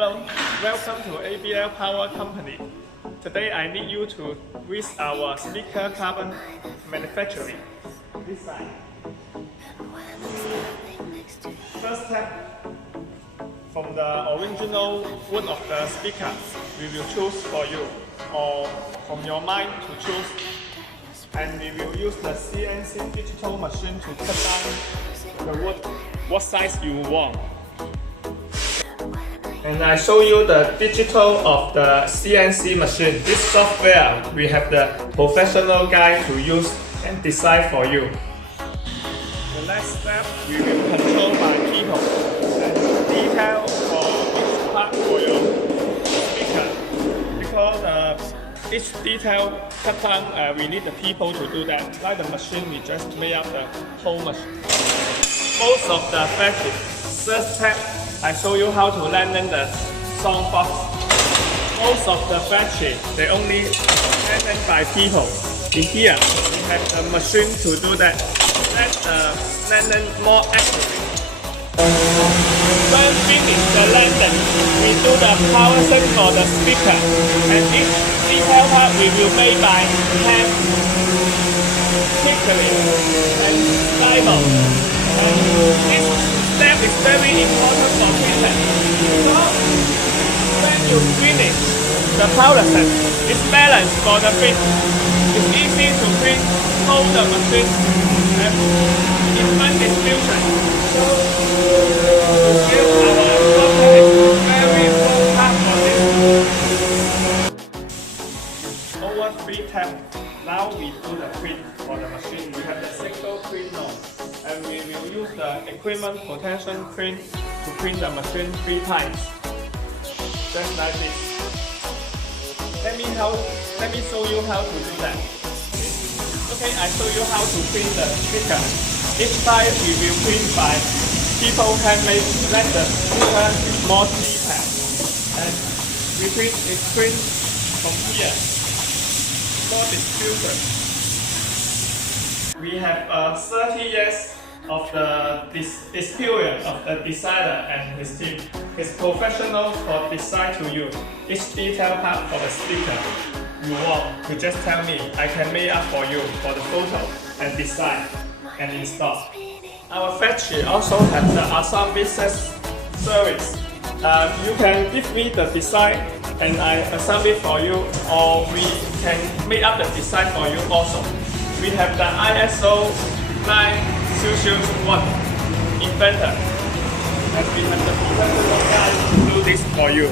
Hello, welcome to ABL Power Company. Today I need you to visit our speaker carbon manufacturing. This side. First step, from the original wood of the speaker, we will choose for you, or from your mind to choose. And we will use the CNC digital machine to cut down the wood, what size you want. And I show you the digital of the CNC machine. This software, we have the professional guy to use and design for you. The next step, we will control by people and detail for each part for your speaker. Because each detail cut down, we need the people to do that. Like the machine, we just made up the whole machine. Most of the factory, first step, I show you how to land in the sound box. Most of the factory, they only landed by people. In here, we have the machine to do that. Let the landing more accurate. When finish the landing, we do the power sync for the speaker, and each detail part we will make by hand, quickly and stable. And this step is very important for printing. So, when you finish the powder set, it's balanced for the print. It's easy to print, hold the machine, and invent distribution. So, to give our software is very important part for this. Over 3 taps, now we do the print for the machine. We have the single print now. And we will use the equipment protection print to print the machine 3 times. Just like this. Let me show you how to do that. Okay, I show you how to print the speaker. Each side we will print by people handmade, let the speaker is more detailed. And we print from here. More distribution. We have 30 years of the experience of the designer and his team. He's professional for design to you. Each detail part for the speaker you want to just tell me. I can make up for you for the photo and design and install. Our factory also has the Assam business service. You can give me the design and I assemble it for you, or we can make up the design for you also. We have the ISO 9001 inventor, and we have the professional guy to do this for you.